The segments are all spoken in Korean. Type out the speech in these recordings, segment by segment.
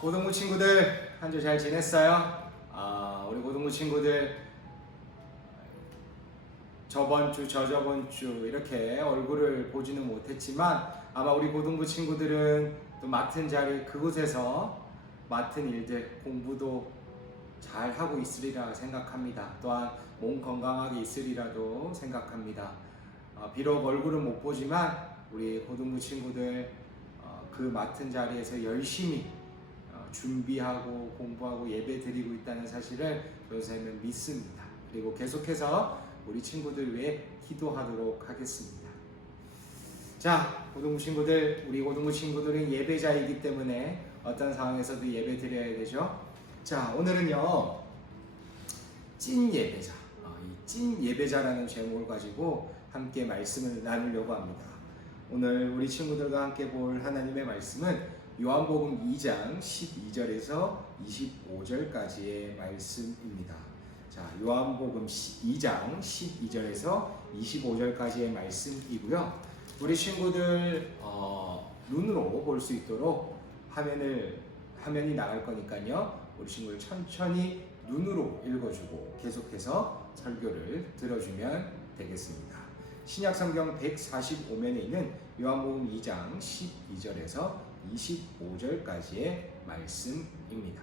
고등부 친구들 한 주 잘 지냈어요? 우리 고등부 친구들 저번 주, 저저번 주 이렇게 얼굴을 보지는 못했지만 아마 우리 고등부 친구들은 또 맡은 자리 그곳에서 맡은 일들 공부도 잘 하고 있으리라 생각합니다. 또한 몸 건강하게 있으리라도 생각합니다. 비록 얼굴은 못 보지만 우리 고등부 친구들 그 맡은 자리에서 열심히 준비하고 공부하고 예배 드리고 있다는 사실을 선생님은 믿습니다. 그리고 계속해서 우리 친구들 위해 기도하도록 하겠습니다. 자, 고등부 친구들, 우리 고등부 친구들은 예배자이기 때문에 어떤 상황에서도 예배 드려야 되죠. 자, 오늘은요 찐 예배자, 이 찐 예배자라는 제목을 가지고 함께 말씀을 나누려고 합니다. 오늘 우리 친구들과 함께 볼 하나님의 말씀은 요한복음 2장 12절에서 25절까지의 말씀입니다. 자, 요한복음 2장 12절에서 25절까지의 말씀이고요. 우리 친구들 눈으로 볼 수 있도록 화면이 나갈 거니까요. 우리 친구들 천천히 눈으로 읽어주고 계속해서 설교를 들어주면 되겠습니다. 신약성경 145면에 있는 요한복음 2장 12절에서 25절까지의 말씀입니다.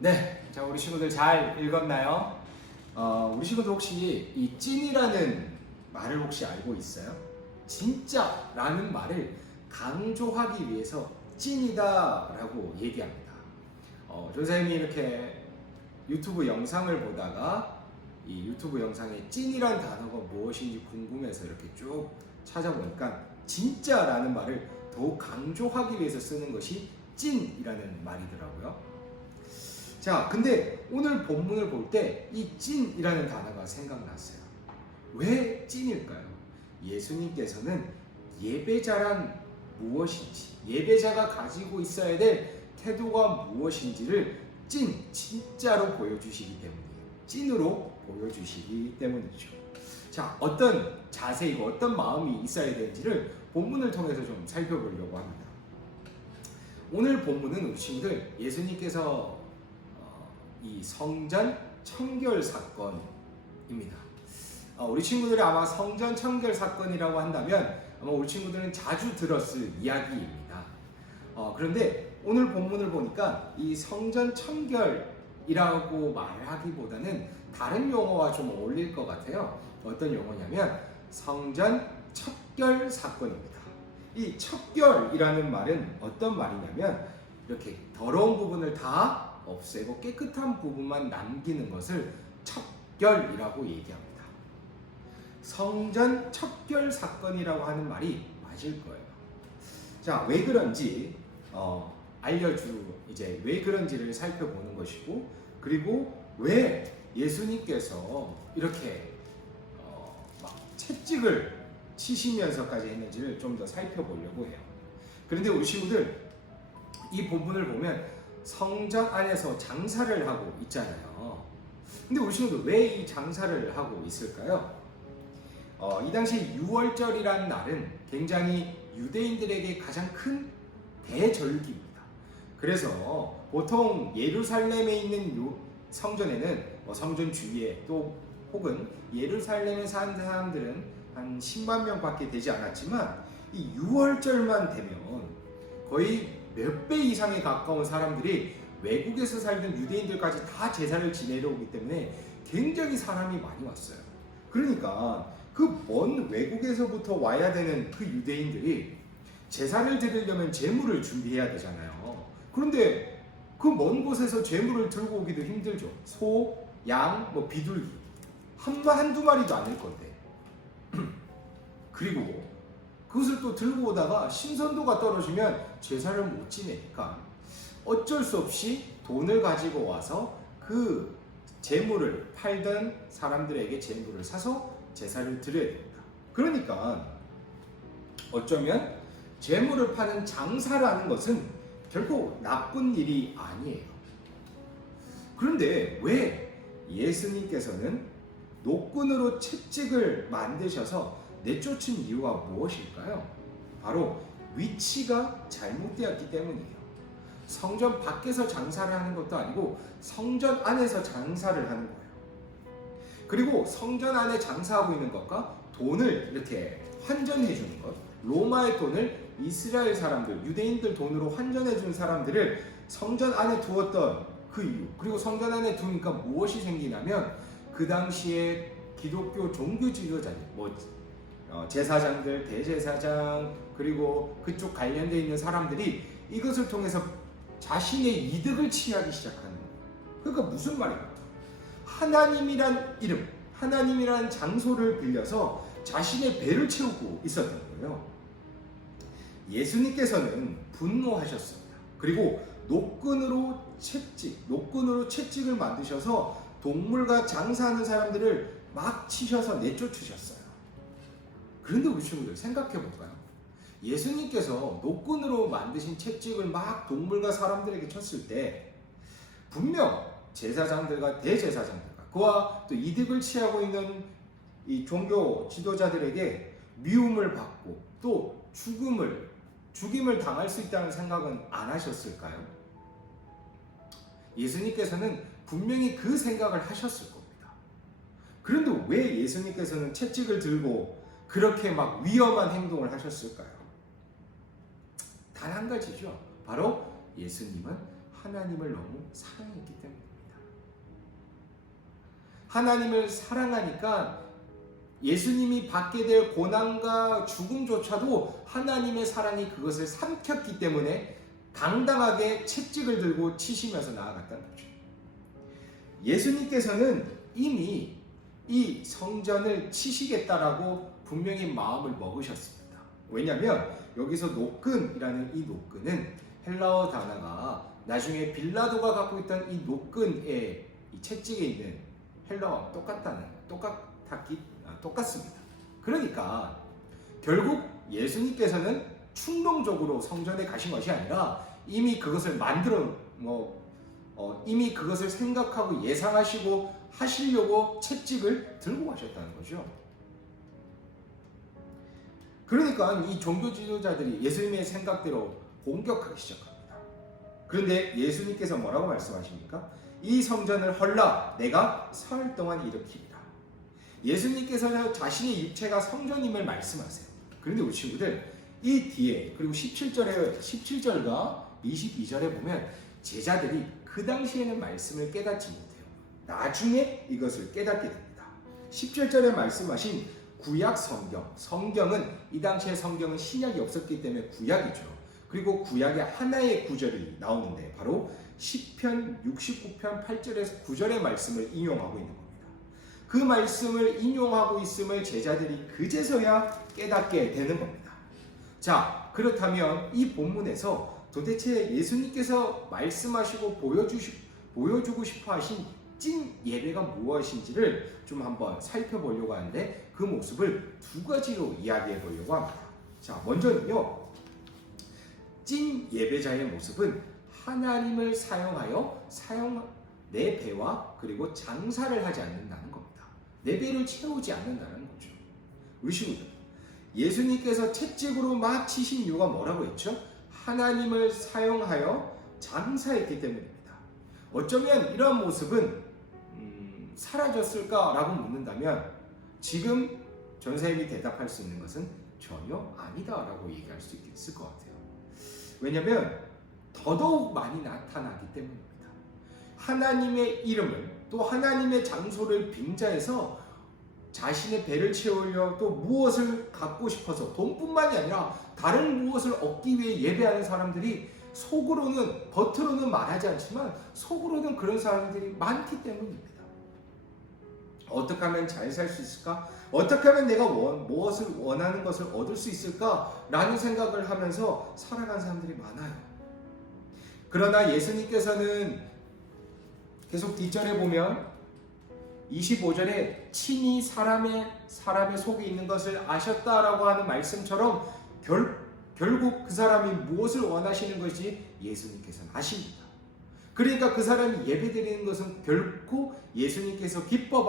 네, 자 우리 친구들 잘 읽었나요? 우리 친구들 혹시 이 찐이라는 말을 혹시 알고 있어요? 진짜라는 말을 강조하기 위해서 찐이다라고 얘기합니다. 선생님이 이렇게 유튜브 영상을 보다가 이 유튜브 영상에 찐이란 단어가 무엇인지 궁금해서 이렇게 쭉 찾아보니까 진짜라는 말을 더욱 강조하기 위해서 쓰는 것이 찐이라는 말이더라고요. 자, 근데 오늘 본문을 볼 때 이 찐이라는 단어가 생각났어요. 왜 찐일까요? 예수님께서는 예배자란 무엇인지, 예배자가 가지고 있어야 될 태도가 무엇인지를 진짜로 보여주시기 때문이에요. 찐으로 보여주시기 때문이죠. 자, 어떤 자세이고 어떤 마음이 있어야 되는지를 본문을 통해서 좀 살펴보려고 합니다. 오늘 본문은 우리 친구들 예수님께서 이 성전 청결 사건입니다. 우리 친구들이 아마 성전 청결 사건이라고 한다면 아마 우리 친구들은 자주 들었을 이야기입니다. 그런데 오늘 본문을 보니까 이 성전 청결이라고 말하기보다는 다른 용어와 좀 어울릴 것 같아요. 어떤 용어냐면 성전 척결 사건입니다. 이 척결이라는 말은 어떤 말이냐면 이렇게 더러운 부분을 다 없애고 깨끗한 부분만 남기는 것을 척결이라고 얘기합니다. 성전 척결 사건이라고 하는 말이 맞을 거예요. 자, 왜 그런지 이제 왜 그런지를 살펴보는 것이고, 그리고 왜 예수님께서 이렇게 막 채찍을 치시면서까지 했는지를 좀 더 살펴보려고 해요. 그런데 우리 친구들 이 본문을 보면 성전 안에서 장사를 하고 있잖아요. 근데 우리 친구들 왜 이 장사를 하고 있을까요? 이 당시 6월절이라는 날은 굉장히 유대인들에게 가장 큰 대절기입니다. 그래서 보통 예루살렘에 있는 성전에는 성전 주위에 또 혹은 예루살렘에 사는 사람들은 한 10만 명밖에 되지 않았지만 이 6월절만 되면 거의 몇 배 이상에 가까운 사람들이 외국에서 살던 유대인들까지 다 제사를 지내러 오기 때문에 굉장히 사람이 많이 왔어요. 그러니까 그 먼 외국에서부터 와야 되는 그 유대인들이 제사를 드리려면 제물을 준비해야 되잖아요. 그런데 그 먼 곳에서 제물을 들고 오기도 힘들죠. 소, 양, 뭐 비둘기 한두 마리도 아닐 건데 그리고 그것을 또 들고 오다가 신선도가 떨어지면 제사를 못 지내니까 어쩔 수 없이 돈을 가지고 와서 그 제물을 팔던 사람들에게 제물을 사서 제사를 드려야 됩니다. 그러니까 어쩌면 제물을 파는 장사라는 것은 결코 나쁜 일이 아니에요. 그런데 왜 예수님께서는 노끈으로 채찍을 만드셔서 내쫓은 이유가 무엇일까요? 바로 위치가 잘못되었기 때문이에요. 성전 밖에서 장사를 하는 것도 아니고 성전 안에서 장사를 하는 거예요. 그리고 성전 안에 장사하고 있는 것과 돈을 이렇게 환전해 주는 것, 로마의 돈을 이스라엘 사람들, 유대인들 돈으로 환전해 준 사람들을 성전 안에 두었던 그 이유, 그리고 성전 안에 두니까 무엇이 생기냐면 그 당시에 기독교 종교 지도자들, 제사장들, 대제사장, 그리고 그쪽 관련되어 있는 사람들이 이것을 통해서 자신의 이득을 취하기 시작하는 거예요. 그러니까 무슨 말일까? 하나님이란 이름, 하나님이란 장소를 빌려서 자신의 배를 채우고 있었던 거예요. 예수님께서는 분노하셨습니다. 그리고 노끈으로 채찍을 만드셔서 동물과 장사하는 사람들을 막 치셔서 내쫓으셨어요. 그런데 우리 친구들 생각해 볼까요? 예수님께서 노끈으로 만드신 채찍을 막 동물과 사람들에게 쳤을 때 분명 제사장들과 대제사장들과 그와 또 이득을 취하고 있는 이 종교 지도자들에게 미움을 받고 또 죽임을 당할 수 있다는 생각은 안 하셨을까요? 예수님께서는 분명히 그 생각을 하셨을 겁니다. 그런데 왜 예수님께서는 채찍을 들고 그렇게 막 위험한 행동을 하셨을까요? 단 한 가지죠. 바로 예수님은 하나님을 너무 사랑했기 때문입니다. 하나님을 사랑하니까 예수님이 받게 될 고난과 죽음조차도 하나님의 사랑이 그것을 삼켰기 때문에 당당하게 채찍을 들고 치시면서 나아갔다는 거죠. 예수님께서는 이미 이 성전을 치시겠다라고 분명히 마음을 먹으셨습니다. 왜냐하면 여기서 노끈이라는 이 노끈은 헬라어 단어가 나중에 빌라도가 갖고 있던 이 노끈의 이 채찍에 있는 헬라어와 똑같습니다. 그러니까 결국 예수님께서는 충동적으로 성전에 가신 것이 아니라 이미 그것을 이미 그것을 생각하고 예상하시고 하시려고 채찍을 들고 가셨다는 거죠. 그러니까 이 종교 지도자들이 예수님의 생각대로 공격하기 시작합니다. 그런데 예수님께서 뭐라고 말씀하십니까? 이 성전을 헐라 내가 사흘 동안 일으키리라. 예수님께서 자신의 육체가 성전임을 말씀하세요. 그런데 우리 친구들 이 뒤에 그리고 17절과 22절에 보면 제자들이 그 당시에는 말씀을 깨닫지 못해요. 나중에 이것을 깨닫게 됩니다. 17절에 말씀하신 구약 성경은 이 당시에 성경은 신약이 없었기 때문에 구약이죠. 그리고 구약의 하나의 구절이 나오는데 바로 시편 69편 8절에서 9절의 말씀을 인용하고 있는 겁니다. 그 말씀을 인용하고 있음을 제자들이 그제서야 깨닫게 되는 겁니다. 자, 그렇다면 이 본문에서 도대체 예수님께서 말씀하시고 보여주고 싶어 하신 찐 예배가 무엇인지를 좀 한번 살펴보려고 하는데 그 모습을 두 가지로 이야기해 보려고 합니다. 자, 먼저는요, 찐 예배자의 모습은 하나님을 사용하여 내 배와 그리고 장사를 하지 않는다는 겁니다. 내 배를 채우지 않는다는 거죠. 우리 친구들, 예수님께서 채찍으로 막 치신 이유가 뭐라고 했죠? 하나님을 사용하여 장사했기 때문입니다. 어쩌면 이러한 모습은 사라졌을까라고 묻는다면 지금 전사님이 대답할 수 있는 것은 전혀 아니다라고 얘기할 수 있을 것 같아요. 왜냐하면 더더욱 많이 나타나기 때문입니다. 하나님의 이름을 또 하나님의 장소를 빙자해서 자신의 배를 채우려 또 무엇을 갖고 싶어서 돈뿐만이 아니라 다른 무엇을 얻기 위해 예배하는 사람들이 속으로는 겉으로는 말하지 않지만 속으로는 그런 사람들이 많기 때문입니다. 어떻게 하면 잘 살 수 있을까? 어떻게 하면 내가 무엇을 원하는 것을 얻을 수 있을까? 라는 생각을 하면서 살아가는 사람들이 많아요. 그러나 예수님께서는 계속 뒷절에 보면 25절에 친히 사람의 속에 있는 것을 아셨다라고 하는 말씀처럼 결국 그 사람이 무엇을 원하시는 것이 예수님께서는 아십니다. 그러니까 그 사람이 예배드리는 것은 결코 예수님께서 기뻐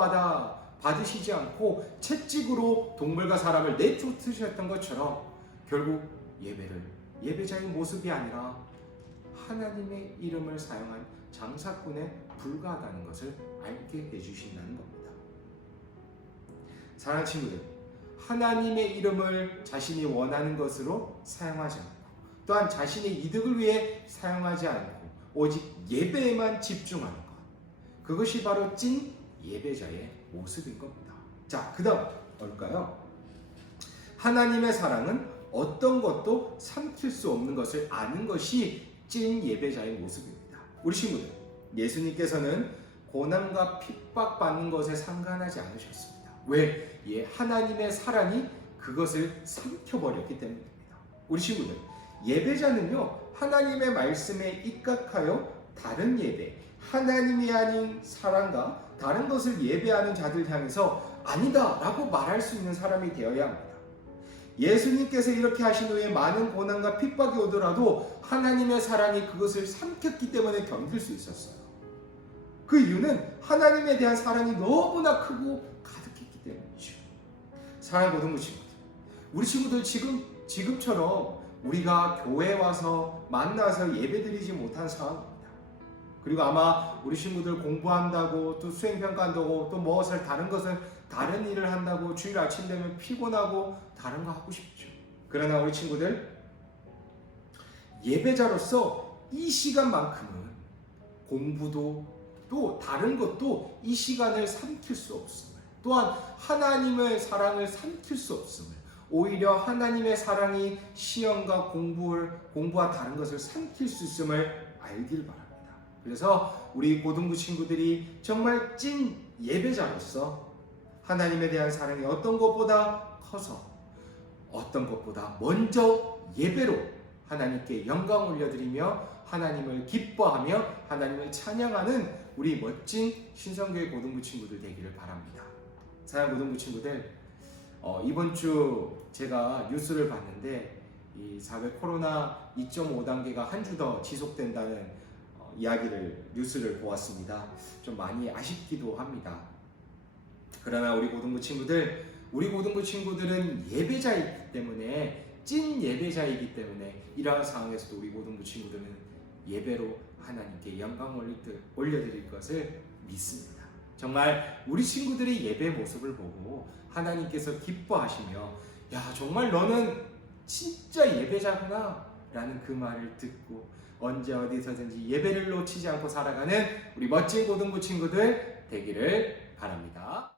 받으시지 않고 채찍으로 동물과 사람을 내쫓으셨던 것처럼 결국 예배를 예배자의 모습이 아니라 하나님의 이름을 사용한 장사꾼에 불과하다는 것을 알게 해주신다는 겁니다. 사랑하는 친구들, 하나님의 이름을 자신이 원하는 것으로 사용하지 않고 또한 자신의 이득을 위해 사용하지 않고 오직 예배에만 집중하는 것, 그것이 바로 찐 예배자의 모습인 겁니다. 자, 그 다음 뭘까요? 하나님의 사랑은 어떤 것도 삼킬 수 없는 것을 아는 것이 찐 예배자의 모습입니다. 우리 친구들, 예수님께서는 고난과 핍박받는 것에 상관하지 않으셨습니다. 왜? 하나님의 사랑이 그것을 삼켜버렸기 때문입니다. 우리 친구들, 예배자는요, 하나님의 말씀에 입각하여 다른 예배, 하나님이 아닌 사랑과 다른 것을 예배하는 자들 향해서 아니다 라고 말할 수 있는 사람이 되어야 합니다. 예수님께서 이렇게 하신 후에 많은 고난과 핍박이 오더라도 하나님의 사랑이 그것을 삼켰기 때문에 견딜 수 있었어요. 그 이유는 하나님에 대한 사랑이 너무나 크고 가득했기 때문이죠. 사랑하는 고등부 친구들, 우리 친구들 지금처럼 우리가 교회에 와서 만나서 예배드리지 못한 상황입니다. 그리고 아마 우리 친구들 공부한다고 또 수행평가한다고 또 무엇을 다른 일을 한다고 주일 아침 되면 피곤하고 다른 거 하고 싶죠. 그러나 우리 친구들, 예배자로서 이 시간만큼은 공부도 또 다른 것도 이 시간을 삼킬 수 없음을, 또한 하나님의 사랑을 삼킬 수 없음을, 오히려 하나님의 사랑이 시험과 공부와 다른 것을 삼킬 수 있음을 알길 바랍니다. 그래서 우리 고등부 친구들이 정말 찐 예배자로서 하나님에 대한 사랑이 어떤 것보다 커서 어떤 것보다 먼저 예배로 하나님께 영광 올려드리며 하나님을 기뻐하며 하나님을 찬양하는 우리 멋진 신성교회 고등부 친구들 되기를 바랍니다. 사랑하는 고등부 친구들, 이번 주 제가 뉴스를 봤는데 이 4회 코로나 2.5단계가 한 주 더 지속된다는 뉴스를 보았습니다. 좀 많이 아쉽기도 합니다. 그러나 우리 고등부 친구들은 예배자이기 때문에, 찐 예배자이기 때문에 이러한 상황에서도 우리 고등부 친구들은 예배로 하나님께 영광 올려드릴 것을 믿습니다. 정말 우리 친구들의 예배 모습을 보고 하나님께서 기뻐하시며, 야, 정말 너는 진짜 예배자구나 라는 그 말을 듣고 언제 어디서든지 예배를 놓치지 않고 살아가는 우리 멋진 고등부 친구들 되기를 바랍니다.